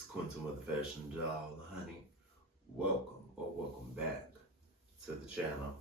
It's Quentin with the Fashion Doll, honey. Welcome or welcome back to the channel.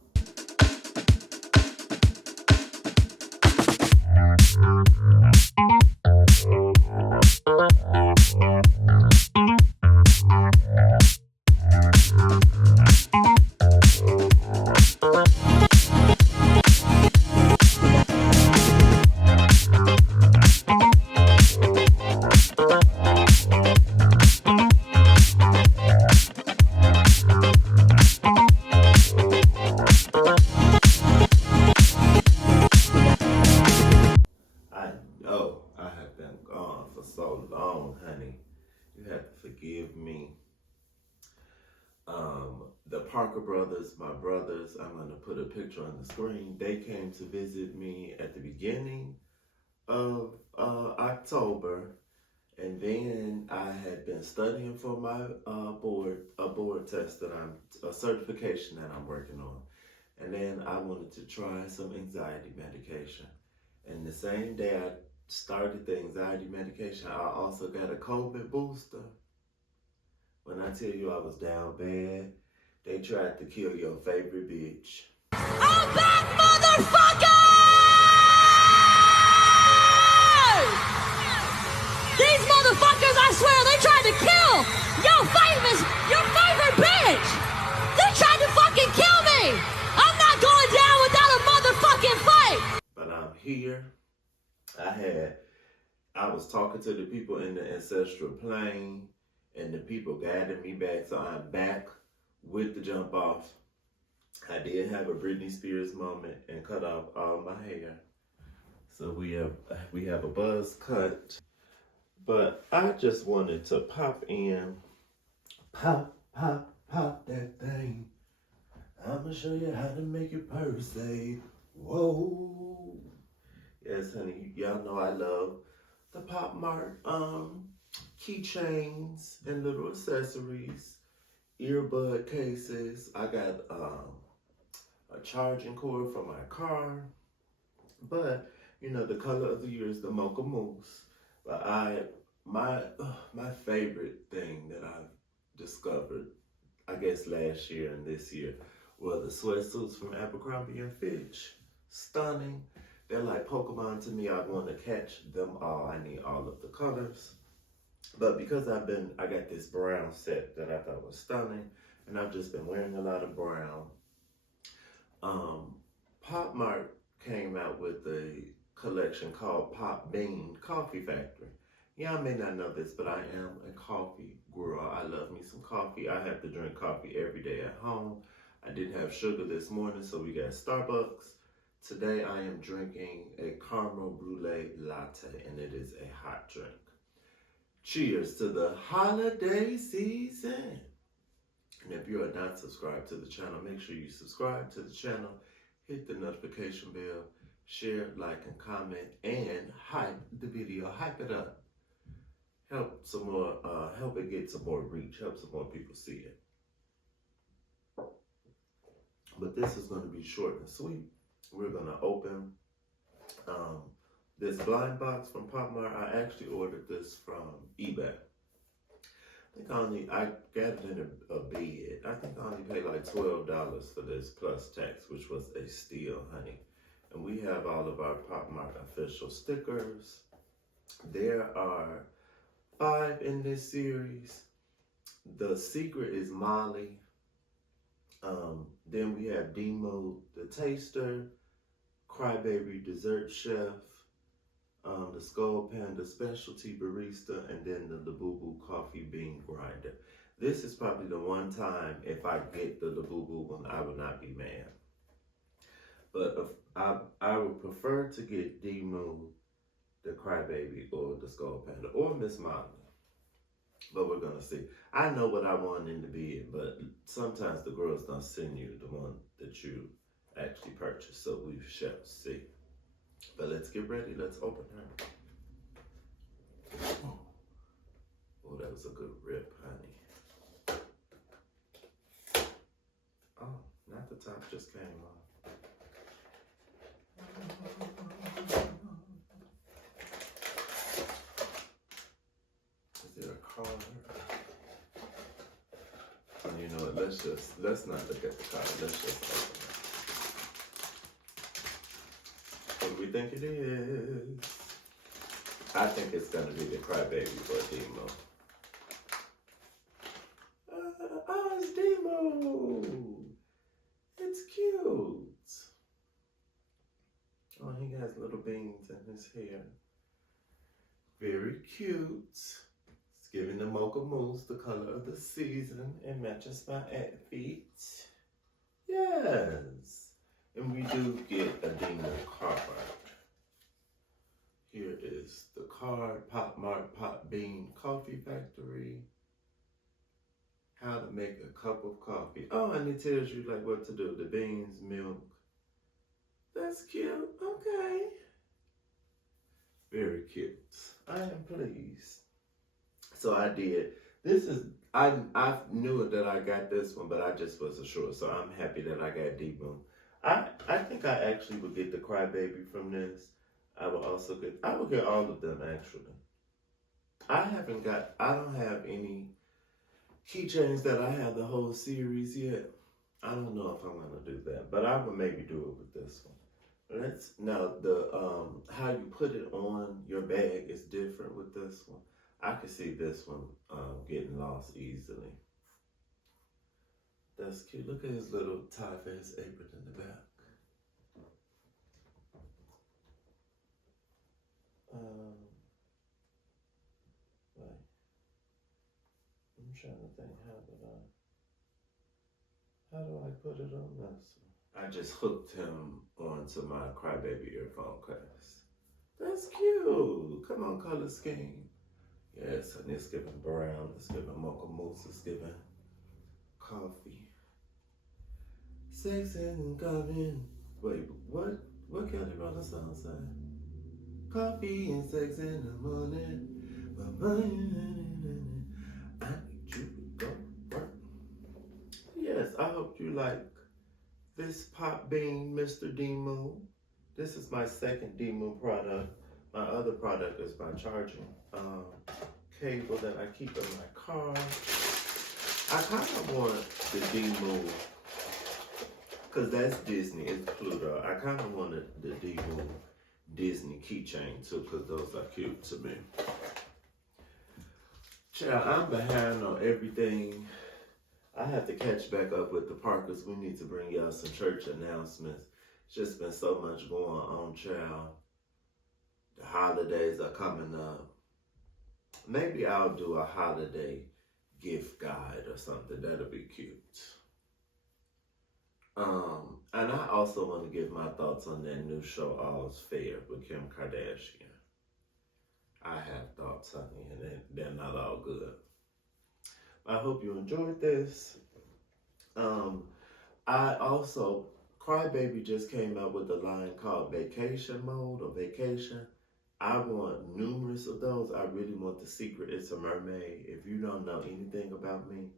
I know I have been gone for so long, honey. You have to forgive me. The Parker brothers, my brothers, I'm going to put a picture on the screen. They came to visit me at the beginning of October. And then I had been studying for my board test a certification that I'm working on. And then I wanted to try some anxiety medication. And the same day I started the anxiety medication, I also got a COVID booster. When I tell you I was down bad, they tried to kill your favorite bitch. I'm back, motherfucker! These motherfuckers, I swear, they tried to kill your favorite bitch! They tried to fucking kill me! I'm not going down without a motherfucking fight! But I'm here. I was talking to the people in the ancestral plane, and the people guided me back, so I'm back with the jump off. I did have a Britney Spears moment and cut off all my hair. So we have a buzz cut. But I just wanted to pop in. Pop that thing. I'ma show you how to make your purse say, whoa. Yes, honey, y'all know I love the Pop Mart keychains and little accessories, earbud cases. I got a charging cord for my car. But, you know, the color of the year is the Mocha Mousse. But my favorite thing that I've discovered, I guess last year and this year, were the sweatsuits from Abercrombie & Fitch. Stunning. They're like Pokemon to me. I want to catch them all. I need all of the colors. But because I got this brown set that I thought was stunning, and I've just been wearing a lot of brown. Pop Mart came out with a collection called Pop Bean Coffee Factory. Yeah, I may not know this, but I am a coffee girl. I love me some coffee. I have to drink coffee every day at home. I didn't have sugar this morning, so we got Starbucks. Today I am drinking a caramel brulee latte, and it is a hot drink. Cheers to the holiday season. And if you are not subscribed to the channel, make sure you subscribe to the channel, hit the notification bell, share, like, and comment, and hype the video. Hype it up. Help it get some more reach. Help some more people see it. But this is going to be short and sweet. We're going to open this blind box from Pop Mart. I actually ordered this from eBay. I got it in a bid. I think I only paid like $12 for this plus tax, which was a steal, honey. And we have all of our Pop Mart official stickers. There are 5 in this series. The secret is Molly. Then we have Dimoo, the taster, Crybaby dessert chef, the Skull Panda specialty barista, and then the Labubu coffee bean grinder. This is probably the one time if I get the Labubu one, I would not be mad. But I would prefer to get Dimoo, the Crybaby, or the Skull Panda, or Miss Molly. But we're gonna see. I know what I want in the bid, but sometimes the girls don't send you the one that you actually purchase, so we shall see. But let's get ready. Let's open her. Oh, that was a good rip, honey. Oh, not the top just came off. their card. And you know what, let's not look at the card, let's just open it. What do we think it is? I think it's gonna be the Crybaby for Dimoo. It's Dimoo! It's cute! Oh, he has little beans in his hair. Very cute. It's giving the mocha mousse the color of the season and matches my outfit. Yes. And we do get a Dimoo card. Here is the card, Pop Mart, Pop Bean Coffee Factory. How to make a cup of coffee. Oh, and it tells you like what to do. The beans, milk. That's cute. Okay. Very cute. I am pleased. So I did. This is, I knew that I got this one, but I just wasn't sure. So I'm happy that I got Dimoo. I think I actually would get the Crybaby from this. I will get all of them actually. I don't have any keychains that I have the whole series yet. I don't know if I'm gonna do that, but I would maybe do it with this one. Now the how you put it on your bag is different with this one. I could see this one getting lost easily. That's cute. Look at his little tie for his apron in the back. Right. I'm trying to think how do I put it on this one? I just hooked him onto my Crybaby earphone case. That's cute. Come on, color scheme. Yes, and it's giving brown, it's giving mocha mousse, it's giving coffee. Sex and coming. Wait, what Kelly Rowland song say? Coffee and sex in the morning. I need you to go work. Yes, I hope you like this Pop Bean, Mr. Dimoo. This is my second Dimoo product. My other product is my charging cable that I keep in my car. I kind of want the Dimoo, because that's Disney, it's Pluto. I kind of wanted the Dimoo Disney keychain too, because those are cute to me. Child, I'm behind on everything. I have to catch back up with the Parkers. We need to bring y'all some church announcements. It's just been so much going on, child. The holidays are coming up. Maybe I'll do a holiday gift guide or something. That'll be cute. And I also want to give my thoughts on that new show, All's Fair, with Kim Kardashian. I have thoughts, honey, and they're not all good. I hope you enjoyed this. I also, Crybaby just came out with a line called Vacation Mode or Vacation. I want numerous of those. I really want the secret It's a Mermaid. If you don't know anything about me,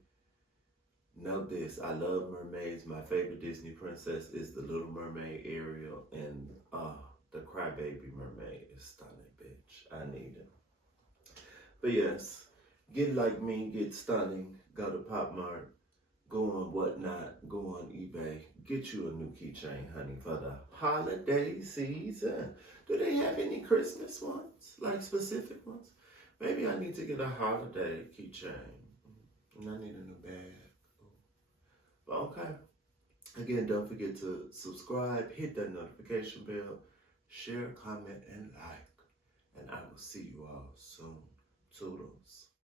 know this. I love mermaids. My favorite Disney princess is the Little Mermaid, Ariel, and the Crybaby mermaid is stunning, bitch. I need it. But yes, get like me, get stunning. Go to Pop Mart. Go on Whatnot. Go on eBay. Get you a new keychain, honey, for the holiday season. Do they have any Christmas ones? Like specific ones? Maybe I need to get a holiday keychain. And I need a new bag. But okay. Again, don't forget to subscribe, hit that notification bell, share, comment, and like. And I will see you all soon. Toodles.